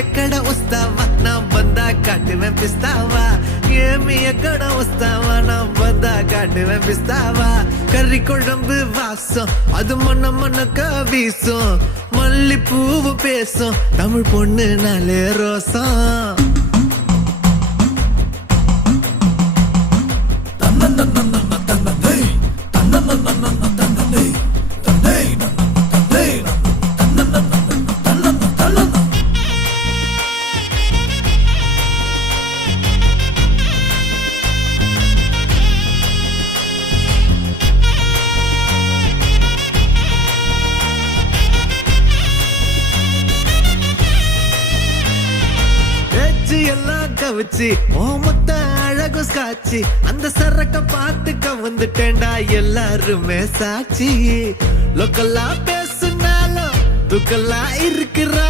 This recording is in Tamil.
ఎక్కడ వస్తావా నా బందా కాటువేం పిస్తావా ఏమి ఎక్కడ వస్తావా నా బందా కాటువేం పిస్తావా కర్రీ குழம்பு வாசம் அது மொன்ன மொன்னக்க வீசும் மல்லி பூவு பேசும் தமிழ் பொண்ணு நாளே ரோசம் எல்லாம் கவிச்சு ஓமத்த அழகு காட்சி அந்த சரக்க பாத்துக்க வந்துட்டேன்டா எல்லாருமே சாட்சி லோக்கல்லா பேசுனாலும் துக்கல்லா இருக்கிற